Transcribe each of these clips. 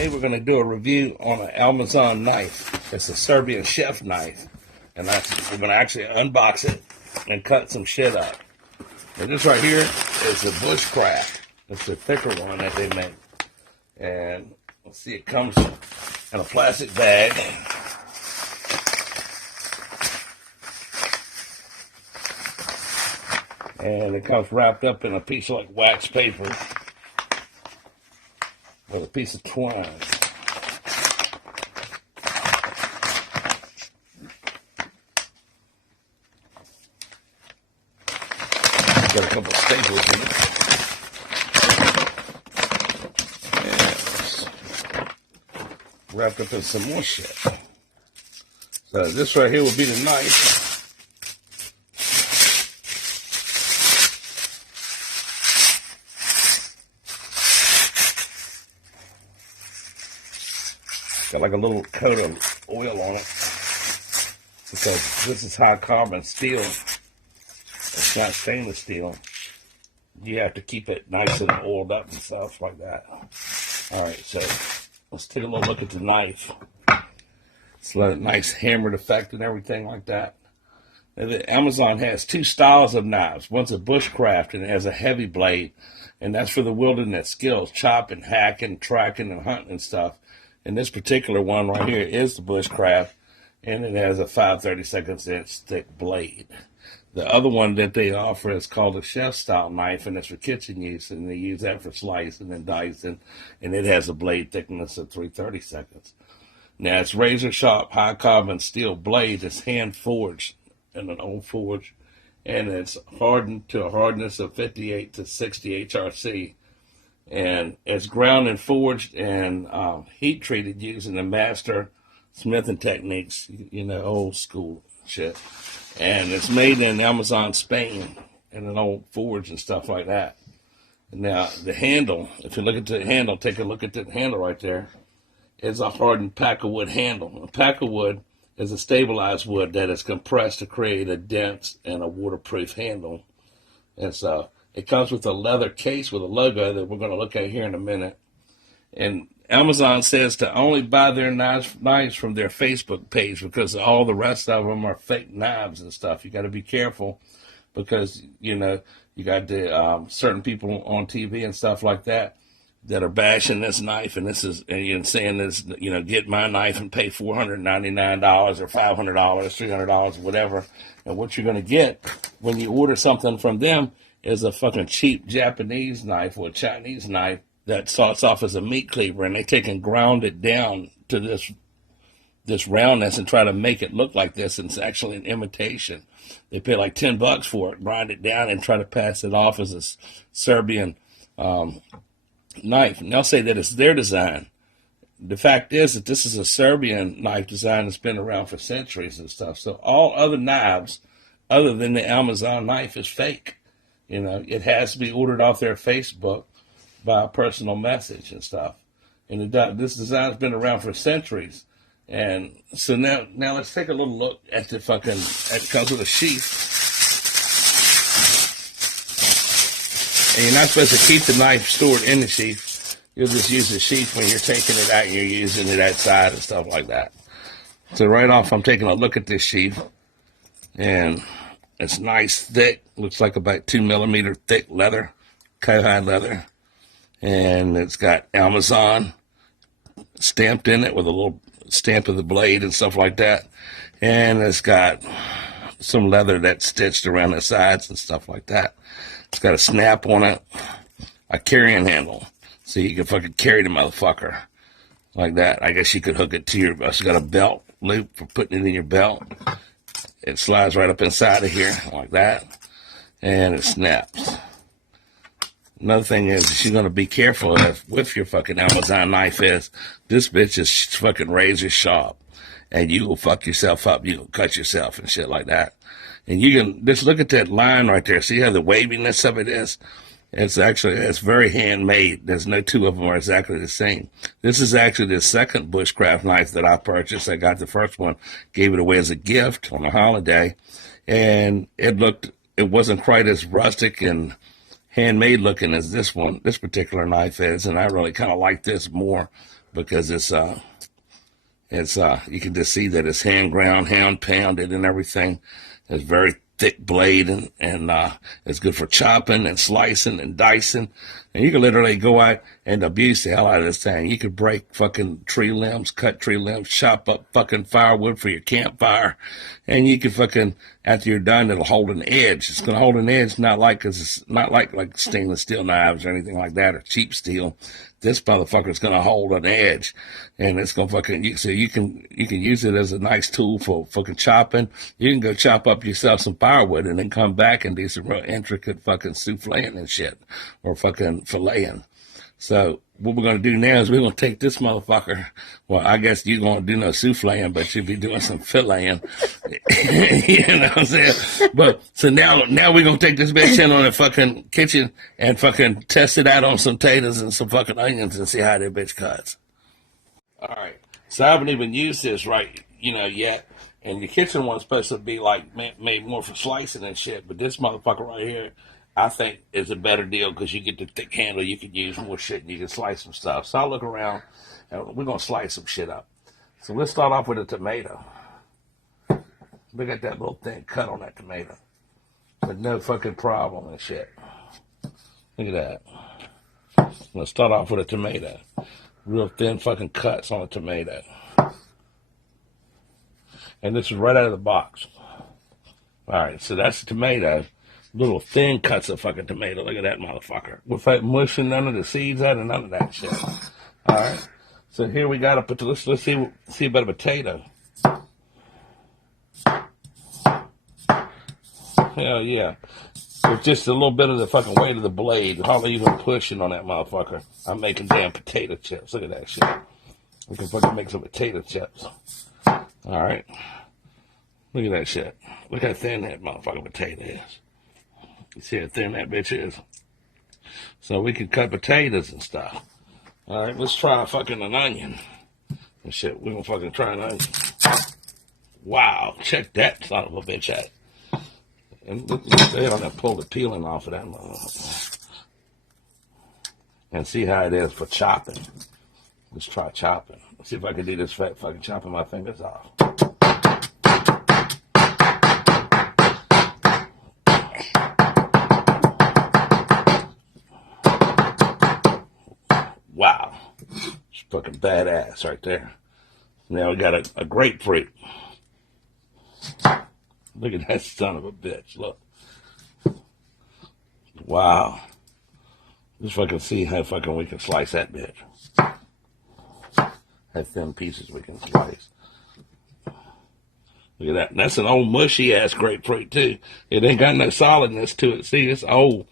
today we're going to do a review on an Almazan knife. It's a Serbian chef knife. And we're going to actually unbox it and cut some shit up. And this right here is the Bushcraft. It's the thicker one that they make. And let's see, it comes in a plastic bag. And it comes wrapped up in a piece of like wax paper with a piece of twine. Got a couple of staples in it. And wrapped up in some more shit. So this right here will be the knife. Got like a little coat of oil on it because this is high carbon steel. It's not stainless steel. You have to keep it nice and oiled up and stuff like that. All right, so let's take a little look at the knife. It's a nice hammered effect and everything like that. And the Almazan has two styles of knives. One's a Bushcraft and it has a heavy blade, and that's for the wilderness skills, chopping, hacking, tracking, and hunting and stuff. And this particular one right here is the Bushcraft, and it has a 5/32 inch thick blade. The other one that they offer is called a chef style knife, and it's for kitchen use, and they use that for slicing and dicing, and it has a blade thickness of 3/32. Now it's razor sharp, high carbon steel blade. It's hand forged in an old forge, and it's hardened to a hardness of 58 to 60 HRC. And it's ground and forged and heat treated using the master smithing techniques, you know, old school shit. And it's made in Almazan, Spain, in an old forge and stuff like that. Now, the handle, if you look at the handle, take a look at the handle right there. It's a hardened pack of wood handle. A pack of wood is a stabilized wood that is compressed to create a dense and a waterproof handle. And so it comes with a leather case with a logo that we're going to look at here in a minute. And Almazan says to only buy their knives from their Facebook page because all the rest of them are fake knives and stuff. You got to be careful because, you know, you got the certain people on TV and stuff like that that are bashing this knife, and this is, and saying this, you know, get my knife and pay $499 or $500, $300, whatever. And what you're going to get when you order something from them is a fucking cheap Japanese knife or a Chinese knife that starts off as a meat cleaver, and they take and ground it down to this roundness and try to make it look like this, and it's actually an imitation. They pay like $10 for it, grind it down, and try to pass it off as a Serbian knife. And they'll say that it's their design. The fact is that this is a Serbian knife design that's been around for centuries and stuff. So all other knives other than the Almazan knife is fake. You know, it has to be ordered off their Facebook by a personal message and stuff. And this design's been around for centuries. And so now let's take a little look at the fucking, it comes with a sheath. And you're not supposed to keep the knife stored in the sheath. You'll just use the sheath when you're taking it out and you're using it outside and stuff like that. So right off, I'm taking a look at this sheath. And it's nice, thick, looks like about 2 millimeter thick leather, cowhide leather. And it's got Almazan stamped in it with a little stamp of the blade and stuff like that. And it's got some leather that's stitched around the sides and stuff like that. It's got a snap on it, a carrying handle, so you can fucking carry the motherfucker like that. I guess you could hook it to your, it's got a belt loop for putting it in your belt. It slides right up inside of here like that, and it snaps. Another thing is you're going to be careful with your fucking Almazan knife is this bitch is fucking razor sharp, and you will fuck yourself up. You will cut yourself and shit like that. And you can just look at that line right there. See how the waviness of it is? It's very handmade. There's no two of them are exactly the same. This is actually the second Bushcraft knife that I purchased. I got the first one, gave it away as a gift on a holiday, and it wasn't quite as rustic and handmade looking as this particular knife is, and I really kind of like this more because it's you can just see that it's hand ground, hand pounded, and everything. It's very thick blade, and it's good for chopping and slicing and dicing. And you can literally go out and abuse the hell out of this thing. You could break fucking tree limbs, cut tree limbs, chop up fucking firewood for your campfire, and you can fucking, after you're done, it'll hold an edge. It's gonna hold an edge, cause it's not like stainless steel knives or anything like that, or cheap steel. This motherfucker's gonna hold an edge, and it's gonna fucking. So you can use it as a nice tool for fucking chopping. You can go chop up yourself some firewood and then come back and do some real intricate fucking souffleing and shit, or fucking filleting. So what we're gonna do now is we're gonna take this motherfucker. Well, I guess you're gonna do no souffleing, but you'll be doing some filleting. You know what I'm saying? But so now we're gonna take this bitch in on the fucking kitchen and fucking test it out on some potatoes and some fucking onions and see how that bitch cuts. All right. So I haven't even used this yet. And the kitchen one's supposed to be like made more for slicing and shit, but this motherfucker right here, I think is a better deal because you get the thick handle, you can use more shit, and you can slice some stuff. So I'll look around, and we're going to slice some shit up. So let's start off with a tomato. Look at that little thin cut on that tomato. But no fucking problem and shit. Look at that. Let's start off with a tomato. Real thin fucking cuts on a tomato. And this is right out of the box. All right, so that's the tomato. Little thin cuts of fucking tomato. Look at that motherfucker. Without mushing none of the seeds out and none of that shit. All right. So here we got let's see about a potato. Hell yeah. With just a little bit of the fucking weight of the blade. Hardly even pushing on that motherfucker. I'm making damn potato chips. Look at that shit. We can fucking make some potato chips. All right. Look at that shit. Look how thin that motherfucking potato is. You see how thin that bitch is? So we can cut potatoes and stuff. All right, let's try fucking an onion. And shit, we're gonna fucking try an onion. Wow, check that son of a bitch out. And look, they don't have to pull the peeling off of that motherfucker. And see how it is for chopping. Let's try chopping. Let's see if I can do this fat fucking chopping my fingers off. Wow. It's fucking badass right there. Now we got a grapefruit. Look at that son of a bitch. Look. Wow. Let's fucking see how fucking we can slice that bitch. How thin pieces we can slice. Look at that. And that's an old mushy ass grapefruit too. It ain't got no solidness to it. See, it's old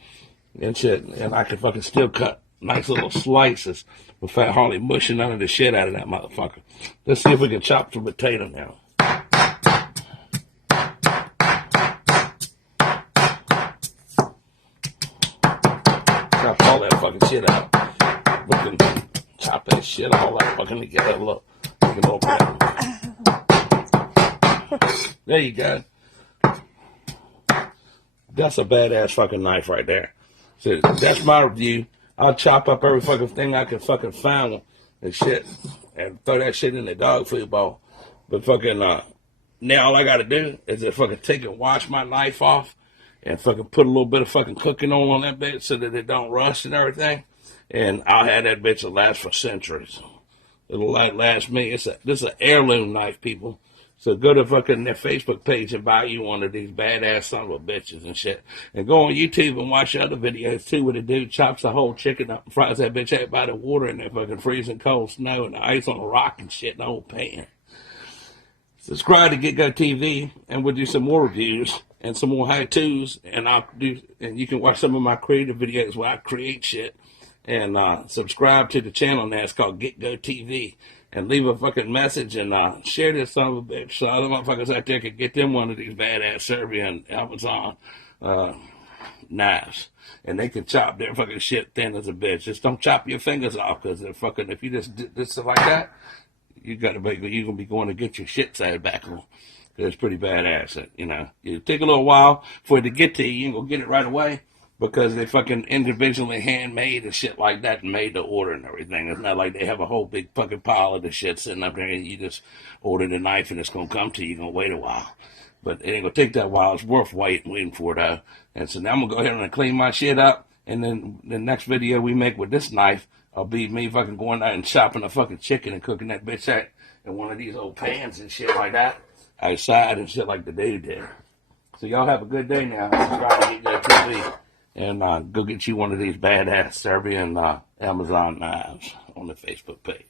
and shit. And I can fucking still cut nice little slices without hardly mushing none of the shit out of that motherfucker. Let's see if we can chop some potato now. Chop all that fucking shit out. We can chop that shit all that fucking together. Look, we can open it. There you go. That's a badass fucking knife right there. So that's my review. I'll chop up every fucking thing I can fucking find and shit, and throw that shit in the dog food bowl. But fucking now all I gotta do is just fucking take and wash my knife off, and fucking put a little bit of fucking cooking oil on that bitch so that it don't rust and everything. And I'll have that bitch to last for centuries. It'll last me. This is an heirloom knife, people. So go to fucking their Facebook page and buy you one of these badass son of a bitches and shit. And go on YouTube and watch other videos too where the dude chops a whole chicken up and fries that bitch out by the water in that fucking freezing cold snow and the ice on a rock and shit in the whole pan. Subscribe to Get Go TV and we'll do some more reviews and some more how-tos, and you can watch some of my creative videos where I create shit. And subscribe to the channel now. It's called Get Go TV. And leave a fucking message and share this son of a bitch so other motherfuckers out there can get them one of these badass Serbian Almazan knives. And they can chop their fucking shit thin as a bitch. Just don't chop your fingers off, because if you just did stuff like that, you're gonna be going to get your shit side back on. It's pretty badass. You know, it take a little while for it to get to you. You ain't gonna get it right away. because they fucking individually handmade and shit like that and made the order and everything. It's not like they have a whole big fucking pile of the shit sitting up there and you just order the knife and it's gonna come to you. You're gonna wait a while. But it ain't gonna take that while. It's worth waiting for though. And so now I'm gonna go ahead and clean my shit up. And then the next video we make with this knife, I'll be me fucking going out and chopping a fucking chicken and cooking that bitch out in one of these old pans and shit like that outside and shit like the day did. So y'all have a good day now. Subscribe to Eat That TV. And go get you one of these badass Serbian Amazon knives on the Facebook page.